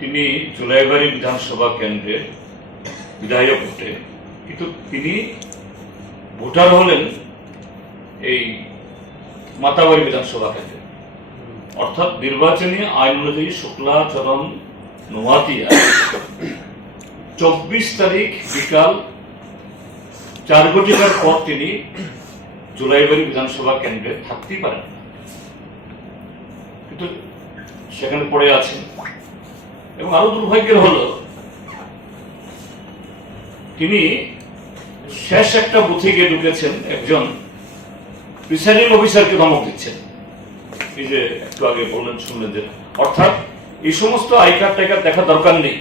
তিনি জুলাইবাড়ি বিধানসভা কেন্দ্রের বিধায়ক ভোটে। কিন্তু তিনি ভোটার হলেন এই মাতাবাড়ি বিধানসভা কেন্দ্রে। অর্থাৎ নির্বাচনী আইন অনুযায়ী শুক্লাচরণ নোয়াতিয়া চব্বিশ তারিখ বিকাল চার ঘটিকার পর তিনি জুলাইবাড়ি বিধানসভা কেন্দ্রে থাকতেই পারেন। কিন্তু সেখানে পড়ে আছেন। এবং আরও দুর্ভাগ্যের হলো, তিনি শেষ একটা বুথে গিয়ে ঢুকেছেন একজন প্রিসাইডিং অফিসারকে ধমক দিচ্ছেন। এই যে একটু আগে বললেন, শুনলেন যে অর্থাৎ এই সমস্ত আই কার্ড টাই দেখার দরকার নেই।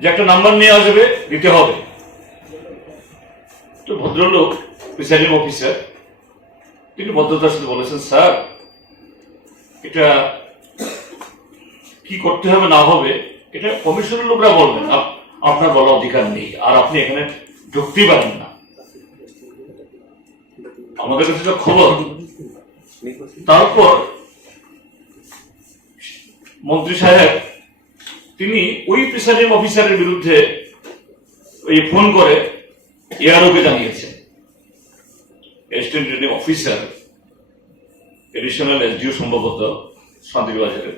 যে একটা নাম্বার নিয়ে আসবে, দিতে হবে। তো ভদ্রলোক, প্রিসাইডিং অফিসার, তিনি ভদ্রতার সাথে বলেছেন, স্যার, এটা কি করতে হবে না হবে, এটা কমিশনের লোকরা বলবেন আপনার বলার অধিকার নেই, আর আপনি এখানে ঢুকতেই পারেন না। আমাদের কাছে খবর। তারপর মন্ত্রী সাহেব, তিনি ওই প্রিসাইডিং অফিসারের বিরুদ্ধে ওই ফোন করে এআরওকে জানিয়েছেন। অ্যাসিস্ট্যান্ট অফিসার এডিশনাল এসডিও সম্ভবত শান্তিবাজারে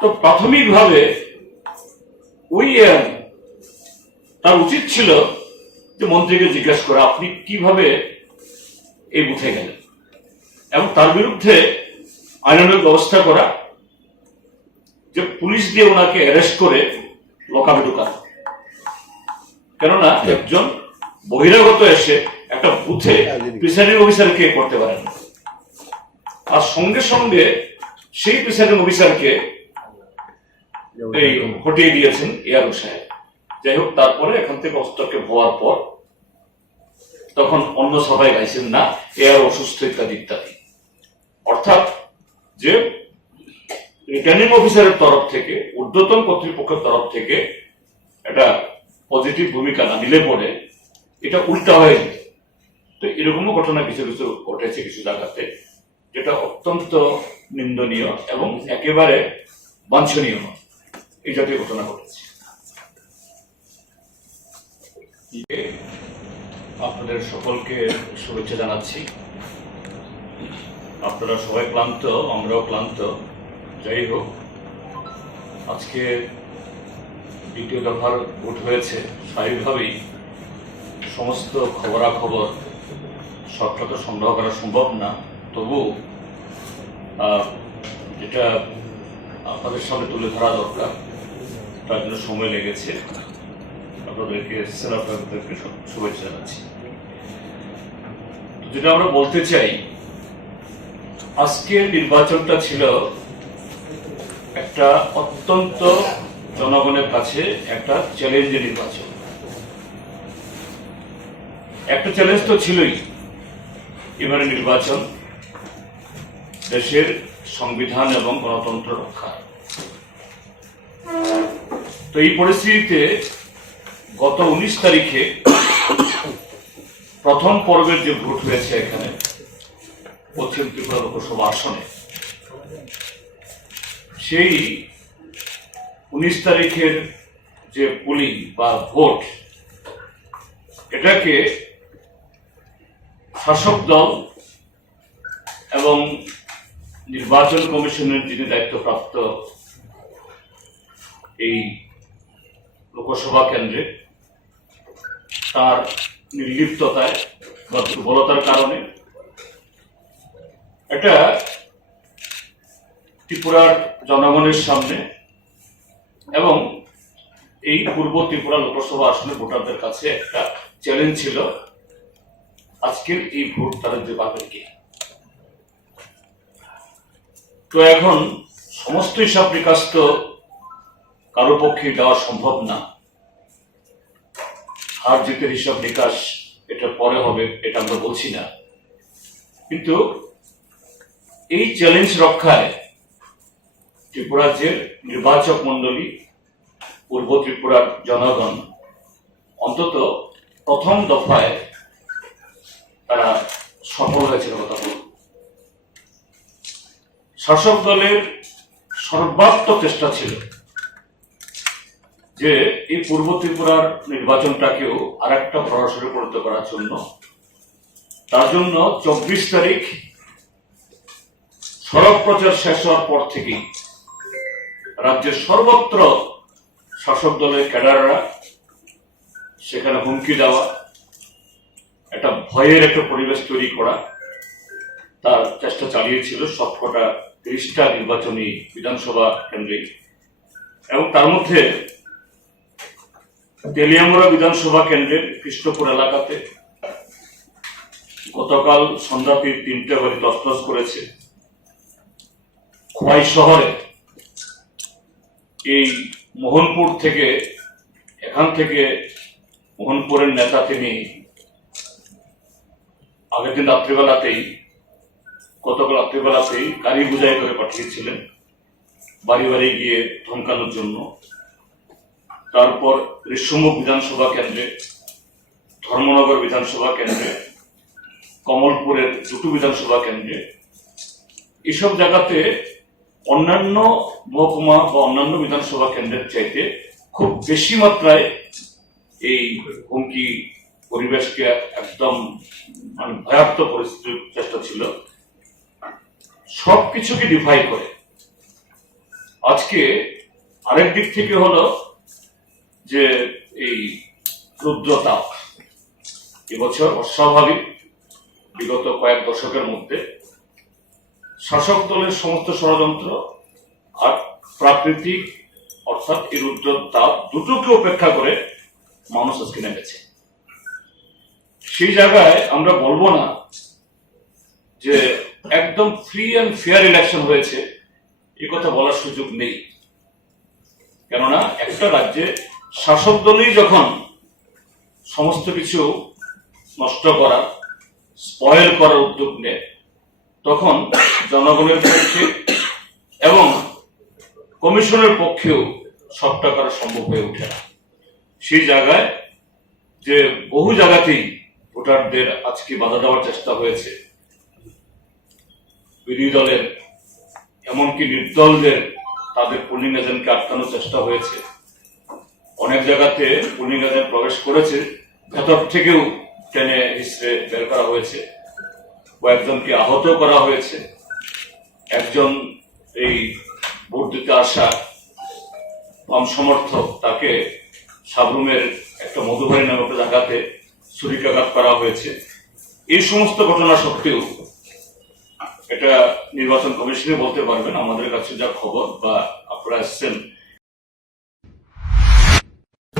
তো প্রাথমিকভাবে ওই তার উচিত ছিল যে মন্ত্রীকে জিজ্ঞাসা করা আপনি কীভাবে এই বুথে গেলেন? এবং তার বিরুদ্ধে আইনানুগ ব্যবস্থা করা যে পুলিশ দিয়ে ওনাকে অ্যারেস্ট করে লোকাবে ঢুকানো। কেননা একজন বহিরাগত এসে একটা বুথে প্রিসাইডিং অফিসারকে করতে পারেন। আর সঙ্গে সঙ্গে সেই প্রিসাইডিং অফিসারকে এই হটিয়ে দিয়েছেন এয়ারও সাহেব। যাই হোক, তারপরে এখান থেকে হওয়ার পর তখন অন্য সবাই গাইছেন না এয়ার অসুস্থ ইত্যাদি ইত্যাদি। অর্থাৎ যে রিটার্নিং অফিসারের তরফ থেকে, ঊর্ধ্বতন কর্তৃপক্ষের তরফ থেকে একটা পজিটিভ ভূমিকা না নিলে পরে এটা উল্টা হয়ে যেত তো এরকমও ঘটনা কিছু কিছু ঘটেছে কিছু জায়গাতে, যেটা অত্যন্ত নিন্দনীয় এবং একেবারে বাঞ্ছনীয় নয়। এই জাতীয় ঘটনা ঘটেছে। আপনাদের সকলকে শুভেচ্ছা জানাচ্ছি। আপনারা সবাই ক্লান্ত, আমরাও ক্লান্ত। যাই হোক, আজকে দ্বিতীয় দফার ভোট হয়েছে। স্বাভাবিকভাবেই সমস্ত খবরাখবর সবটা তো সংগ্রহ করা সম্ভব না। তবু যেটা আপনাদের সামনে তুলে ধরা দরকার। তার জন্য সময় লেগেছে। আপনাদেরকে, স্যার, আপনাদেরকে শুভেচ্ছা জানাচ্ছি। যেটা আমরা বলতে চাই, আজকের নির্বাচনটা ছিল একটা অত্যন্ত জনগণের কাছে একটা চ্যালেঞ্জের নির্বাচন। একটা চ্যালেঞ্জ তো ছিলই এবারে নির্বাচন। দেশের সংবিধান এবং গণতন্ত্র রক্ষা। তো এই পরিস্থিতিতে গত উনিশ তারিখে প্রথম পর্বের যে ভোট হয়েছে এখানে, পশ্চিম ত্রিপুরা লোকসভা আসনে, সেই উনিশ তারিখের যে পুলিং বা ভোট, এটাকে শাসক দল এবং নির্বাচন কমিশনের যিনি দায়িত্বপ্রাপ্ত এই লোকসভা কেন্দ্রে, তার নির্লিপ্ততায় বা দুর্বলতার কারণে এটা ত্রিপুরার জনগণের সামনে এবং এই পূর্ব ত্রিপুরা লোকসভা আসনে ভোটারদের কাছে একটা চ্যালেঞ্জ ছিল, আজকের এই ভোট তারা দিতে পারবেন কি? তো এখন সমস্ত হিসাব নিকাশ তো কারও পক্ষে দেওয়া সম্ভব না। হার জিতের হিসাব নিকাশ এটা পরে হবে, এটা আমরা বলছি না। কিন্তু এই চ্যালেঞ্জ রক্ষায় ত্রিপুরা রাজ্যের নির্বাচক মন্ডলী পূর্ব ত্রিপুরার জনগণ অন্তত প্রথম দফায় তারা সফল হয়েছিল কথা বলব শাসক দলের সর্বাত্মক চেষ্টা ছিল যে এই পূর্ব ত্রিপুরার নির্বাচনটাকেও আর একটা সরাসরি পরিণত করার জন্য। তার জন্য চব্বিশ তারিখ সড়ক প্রচার শেষ হওয়ার পর থেকেই রাজ্যের সর্বত্র শাসক দলের ক্যাডাররা সেখানে হুমকি দেওয়া, একটা ভয়ের একটা পরিবেশ তৈরি করা তার চেষ্টা চালিয়েছিল সবকটা তিরিশটা নির্বাচনী বিধানসভা কেন্দ্রে। এবং তার মধ্যে তেলিয়ামুড়া বিধানসভা কেন্দ্রের কৃষ্ণপুর এলাকাতে গতকাল সন্ধ্যাতে তিনটে বাড়ি তসতস করেছে। খোয়াই শহরে এই মোহনপুর থেকে, এখান থেকে মোহনপুরের নেতা তিনি আগের দিন রাত্রিবেলাতেই গতকাল রাত্রিবেলাতেই গাড়ি বুঝাই করে পাঠিয়েছিলেন বাড়ি বাড়ি গিয়ে ধমকানোর জন্য। তারপর ঋষ্যমুখ বিধানসভা কেন্দ্রে, ধর্মনগর বিধানসভা কেন্দ্রে, কমলপুরের দুটো বিধানসভা কেন্দ্রে এসব জায়গাতে অন্যান্য মহকুমা বা অন্যান্য বিধানসভা কেন্দ্রের চাইতে খুব বেশি মাত্রায় এই হুমকি পরিবেশকে একদম মানে ভয়াক্ত পরিস্থিতির চেষ্টা ছিল। সবকিছুকে ডিফাই করে। আজকে আরেক দিক থেকে হলো যে এই রুদ্রতাপ এবছর অস্বাভাবিক, বিগত কয়েক দশকের মধ্যে শাসক দলের সমস্ত ষড়যন্ত্র আর প্রাকৃতিক, অর্থাৎ এই রুদ্র তাপ দুটোকে উপেক্ষা করে মানুষ আজকে নেমেছে। সেই জায়গায় আমরা বলব না যে একদম ফ্রি অ্যান্ড ফেয়ার ইলেকশন হয়েছে, এ কথা বলার সুযোগ নেই। কেননা একটা রাজ্যে শাসক দলই যখন সমস্ত কিছু নষ্ট করার স্পয়েল করার উদ্যোগ নেয়, তখন জনগণের পক্ষে এবং কমিশনের পক্ষেও সবটা করা সম্ভব হয়ে ওঠে না। সেই জায়গায় যে বহু জায়গাতেই ভোটারদের আজকে বাধা দেওয়ার চেষ্টা হয়েছে বিরোধী দলের, এমনকি নির্দলদের, তাদের পোলিং এজেন্টকে আটকানোর চেষ্টা হয়েছে। অনেক জায়গাতে পোলিং এজেন্ট প্রবেশ করেছে ভেতর থেকেও টেনে হিসড়ে বের করা হয়েছে। কয়েকজনকে আহত করা হয়েছে। একজন এই ভোট দিতে আসা বাম সমর্থক, তাকে সাবরুমের একটা মধুবাড়ি নামে একটা জায়গাতে ছুরিকাঘাত করা হয়েছে। এই সমস্ত ঘটনা সত্ত্বেও এটা নির্বাচন কমিশনে বলতে পারবেন আমাদের কাছে যা খবর বা আপনারা এসছেন